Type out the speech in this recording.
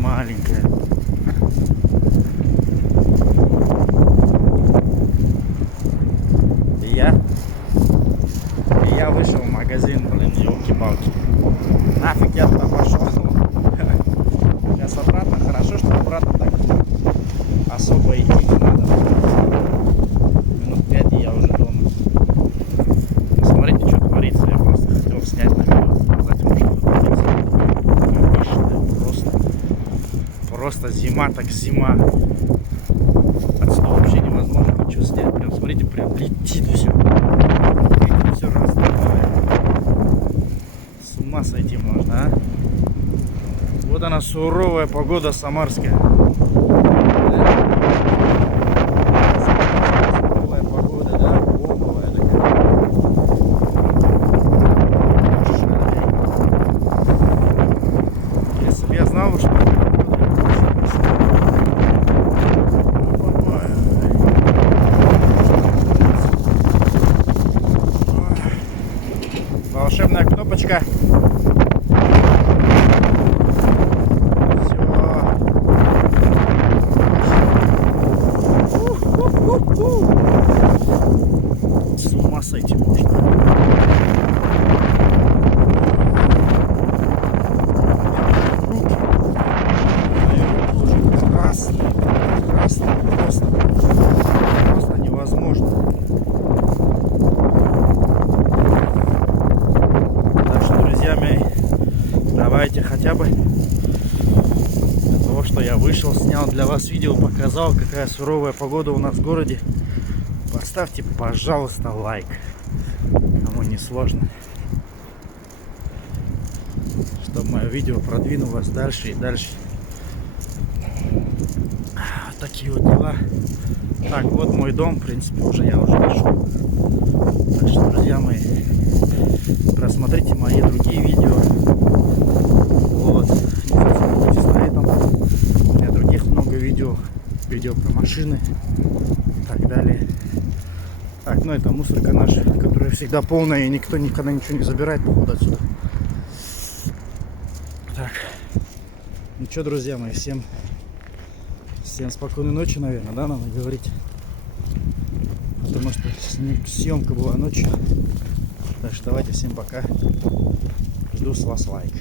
маленькая. И я вышел в магазин, блин, елки-палки. Нафиг я туда пошел. Сейчас обратно. Хорошо, что обратно так особо идти не надо. Минут 5 и я уже дома. Смотрите, что творится. Я просто хотел снять на видео, показать вам, что творится. Просто зима так зима. Отсюда вообще невозможно ничего снять. Прям смотрите, прям летит все. Видите, все раздавает. С ума сойти можно, а? Вот она, суровая погода самарская. Суровая погода, да? Боковая такая. Если бы я знал, что... Волшебная кнопочка. С ума сойти можно. Руки уже красные, просто невозможно. Так что, друзья мои, давайте хотя бы для того, что я вышел, снял для вас видео, показал, какая суровая погода у нас в городе. Поставьте, пожалуйста, лайк. Кому не сложно. Чтобы мое видео продвинулось дальше и дальше. Вот такие вот дела. Так, вот мой дом. В принципе, я уже дошел. Так что, друзья мои, просмотрите мои другие видео. Вот. Не зацикливайтесь на этом. У меня других много видео. Видео про машины и так далее. Так, ну это мусорка наша, которая всегда полная, и никто никогда ничего не забирает, походу, отсюда. Так, ну что, друзья мои, всем спокойной ночи, наверное, да, надо говорить. Потому что съемка была ночью. Так что давайте, всем пока. Жду с вас лайк.